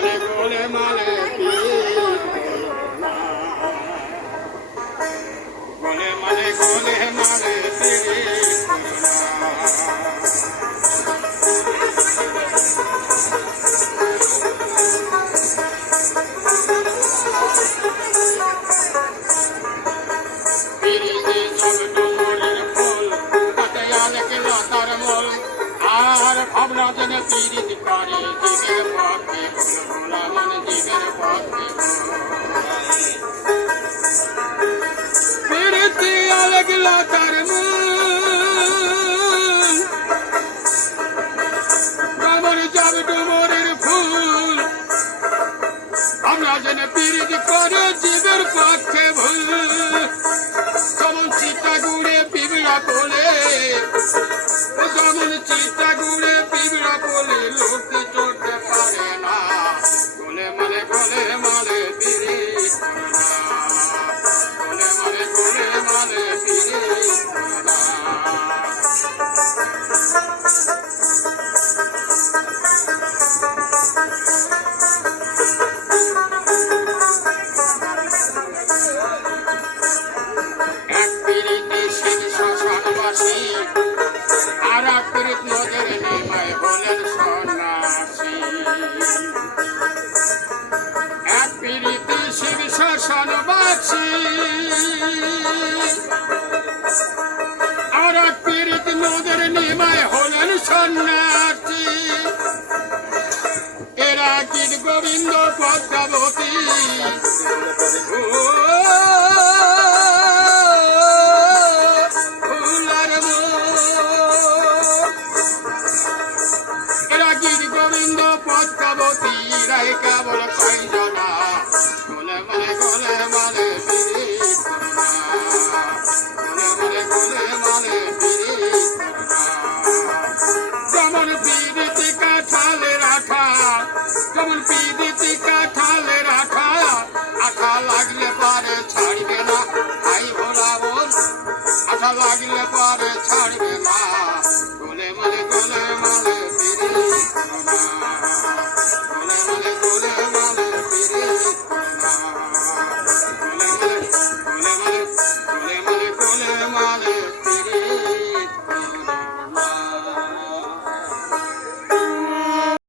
মালে গোলে মালে গোলে মালে গোলে মালে ভাবনা যেন পীড়িত করে জীবের পথে ভোলা মানে জীবের পথে পীড়িতি আলেগল তার কামড় যাবে ডুমরের ফুল ভাবনা যেন পীড়িত করে জীবের পথে ভুল যেমন চিতা গুড়ে পিবড়া বলে যেমন চিতা গুড়ে পিবড়া বলে লোকে চড়তে পারে না গোলে মালে পিড়ি গোলে মালে পিড়ি এক পিড়িতে শিব শ্মশানবাসী আর এক পিড়িত নদের নেমায় হলেন সন্ন্যাসী এক পিড়িতে শিব শ্মশানবাসী আর এক পিড়িত নদের নেমায় হলেন সন্ন্যাসী এরা গীত গোবিন্দ পদ্মাবতী গোবিন্দ পদ্মাবতী রায় কেবল কয়জনা গোলে মালে পিড়ি গোলে মালে পিড়ি যেমন পিড়িতি কাঁঠালের আঠা যেমন পিড়িতি কাঁঠালের আঠা আঠা লাগলে পারে ছাড়বে না আই ভোলা বল আঠা লাগলে পারে ছাড়বে না